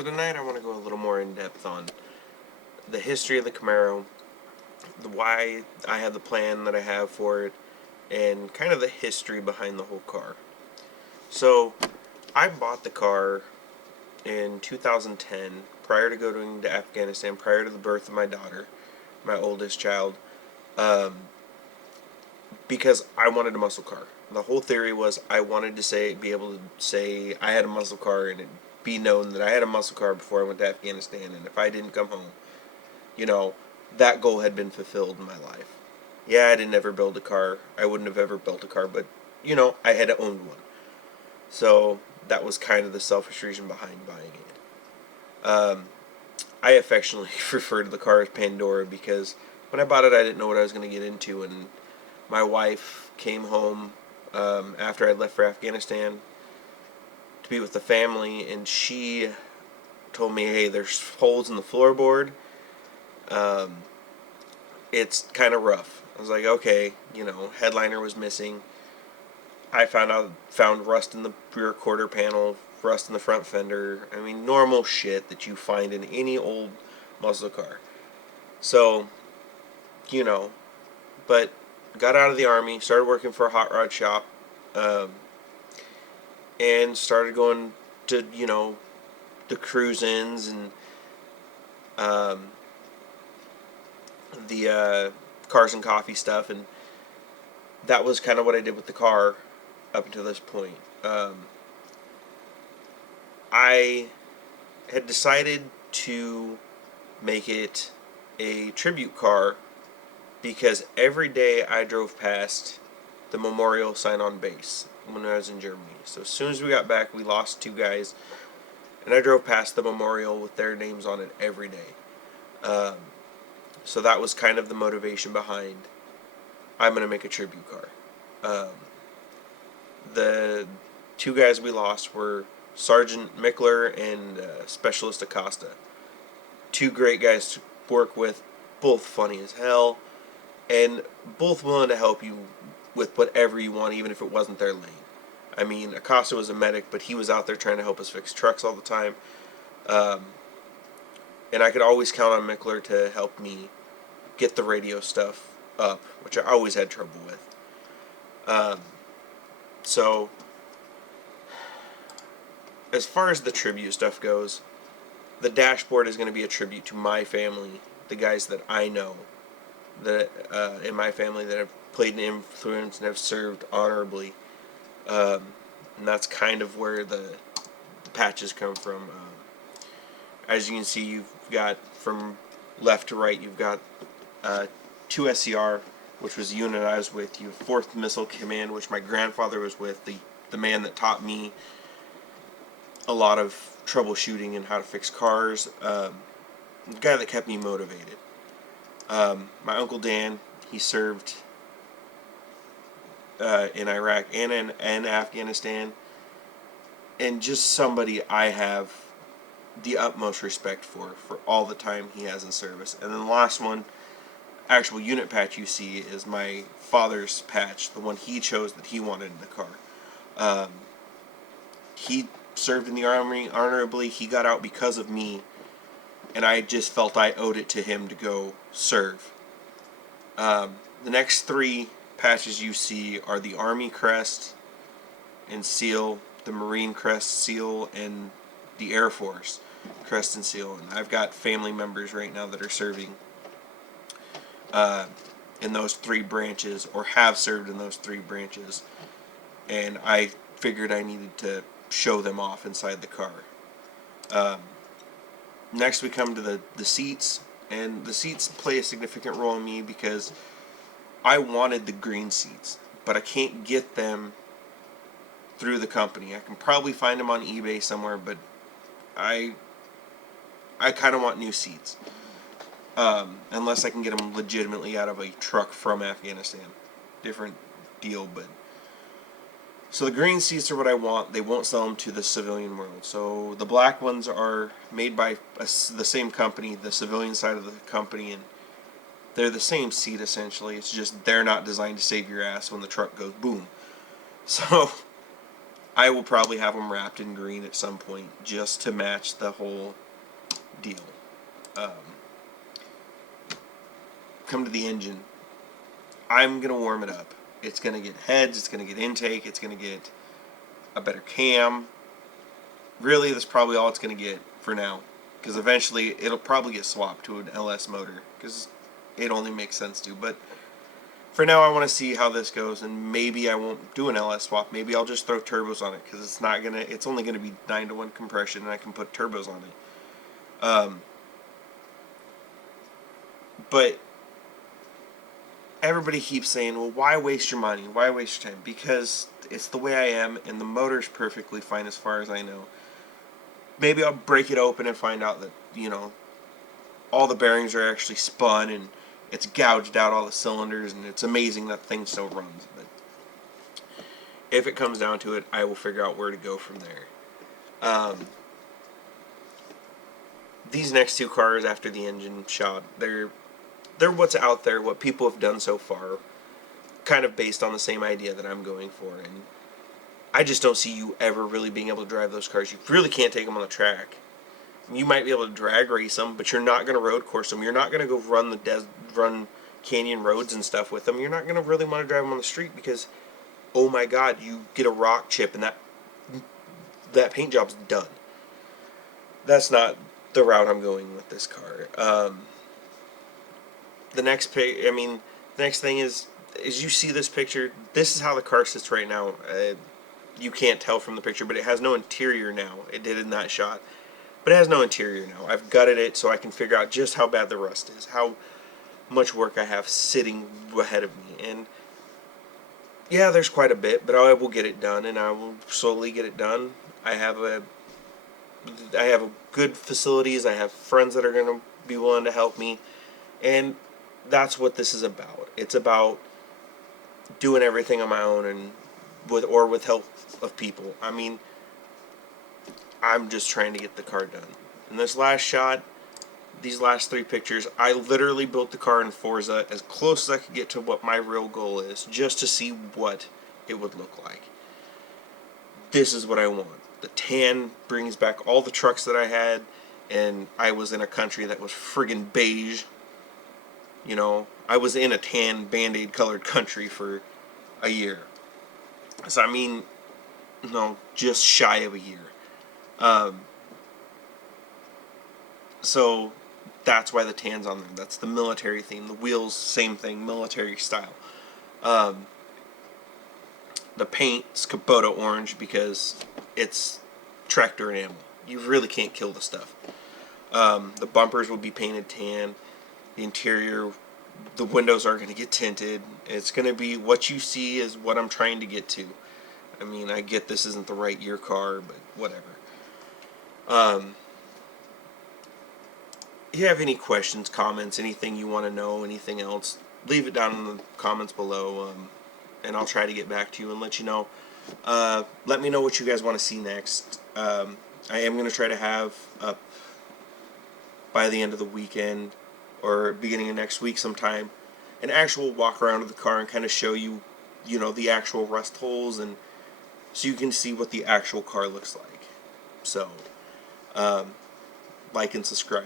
So tonight I want to go a little more in depth on the history of the Camaro, the why I have the plan that I have for it, and kind of the history behind the whole car. So I bought the car in 2010, prior to going to Afghanistan, prior to the birth of my daughter, my oldest child, um, because I wanted a muscle car. The whole theory was I wanted to be able to say I had a muscle car and it be known that I had a muscle car before I went to Afghanistan, and if I didn't come home, you know, that goal had been fulfilled in my life. Yeah, I didn't ever build a car. I wouldn't have ever built a car, but I had owned one. So that was kind of the selfish reason behind buying it. I affectionately refer to the car as Pandora because when I bought it, I didn't know what I was going to get into, and my wife came home after I left for Afghanistan to be with the family, and she told me, "Hey, there's holes in the floorboard. Um, it's kind of rough." I was like, "Okay," headliner was missing. I found rust in the rear quarter panel, rust in the front fender. I mean, normal shit that you find in any old muscle car. So, you know, but got out of the army, started working for a hot rod shop, um, and started going to the cruise-ins and um, the cars and coffee stuff, and that was kind of what I did with the car up until this point. I had decided to make it a tribute car because every day I drove past the memorial sign on base when I was in Germany. So as soon as we got back, we lost two guys, and I drove past the memorial with their names on it every day. Um, so that was kind of the motivation behind I'm going to make a tribute car. Um, the two guys we lost were Sergeant Mickler and Specialist Acosta. Two great guys to work with, both funny as hell, and both willing to help you with whatever you want, even if it wasn't their lane. I mean, Acosta was a medic, but he was out there trying to help us fix trucks all the time. Um, and I could always count on Mickler to help me get the radio stuff up, which I always had trouble with. Um, so, as far as the tribute stuff goes, the dashboard is going to be a tribute to my family, the guys that I know that in my family that have played an influence and have served honorably. And that's kind of where the patches come from. As you can see, you've got from left to right, you've got 2 SCR, which was the unit I was with. You have 4th Missile Command, which my grandfather was with, the man that taught me a lot of troubleshooting and how to fix cars. The guy that kept me motivated. My Uncle Dan, he served in Iraq and in Afghanistan, and just somebody I have the utmost respect for all the time he has in service. And then the last one, actual unit patch you see, is my father's patch, the one he chose that he wanted in the car. He served in the Army honorably. He got out because of me, and I just felt I owed it to him to go serve. The next 3 patches you see are the Army crest and seal, the Marine crest, seal, and the Air Force crest and seal. And I've got family members right now that are serving in those 3 branches, or have served in those 3 branches, and I figured I needed to show them off inside the car. Next we come to the seats, and the seats play a significant role in me because I wanted the green seats, but I can't get them through the company. I can probably find them on eBay somewhere, but I kind of want new seats. Unless I can get them legitimately out of a truck from Afghanistan. Different deal, but... So the green seats are what I want. They won't sell them to the civilian world. So the black ones are made by the same company, the civilian side of the company, and they're the same seat essentially. It's just they're not designed to save your ass when the truck goes boom. So I will probably have them wrapped in green at some point just to match the whole deal. Um, Come to the engine. I'm going to warm it up. It's going to get heads, it's going to get intake, it's going to get a better cam. Really, that's probably all it's going to get for now. Because eventually, it'll probably get swapped to an LS motor. Because it only makes sense to. But for now, I want to see how this goes. And maybe I won't do an LS swap. Maybe I'll just throw turbos on it. Because it's only going to be 9-to-1 compression. And I can put turbos on it. But everybody keeps saying, well, why waste your money? Why waste your time? Because it's the way I am. And the motor's perfectly fine as far as I know. Maybe I'll break it open and find out that, all the bearings are actually spun and it's gouged out all the cylinders and it's amazing that thing still runs. But if it comes down to it, I will figure out where to go from there. These next two cars after the engine shot, they're what's out there, what people have done so far, kind of based on the same idea that I'm going for. And I just don't see you ever really being able to drive those cars. You really can't take them on the track. You might be able to drag race them, but you're not going to road course them. You're not going to go run canyon roads and stuff with them. You're not going to really want to drive them on the street because, oh my God, you get a rock chip and that paint job's done. That's not the route I'm going with this car. The next thing is, as you see this picture, this is how the car sits right now. You can't tell from the picture, but it has no interior now. It did in that shot. But it has no interior now. I've gutted it so I can figure out just how bad the rust is, how much work I have sitting ahead of me. And yeah, there's quite a bit, but I will get it done, and I will slowly get it done. I have a good facilities. I have friends that are going to be willing to help me, and that's what this is about. It's about doing everything on my own and with help of people. I'm just trying to get the car done. In this last shot, these last 3 pictures, I literally built the car in Forza as close as I could get to what my real goal is, just to see what it would look like. This is what I want. The tan brings back all the trucks that I had, and I was in a country that was friggin' beige. I was in a tan Band-Aid colored country for a year. So just shy of a year. So that's why the tan's on there. That's the military theme. The wheels, same thing, military style. The paint's Kubota orange because it's tractor enamel. You really can't kill the stuff. The bumpers will be painted tan. The interior, the windows are going to get tinted. It's going to be what you see is what I'm trying to get to. I get this isn't the right year car, but whatever. If you have any questions, comments, anything you want to know, anything else, leave it down in the comments below, and I'll try to get back to you and let you know. Let me know what you guys want to see next. I am going to try to have up by the end of the weekend or beginning of next week sometime an actual walk around of the car and kind of show you, the actual rust holes, and so you can see what the actual car looks like. So, like and subscribe.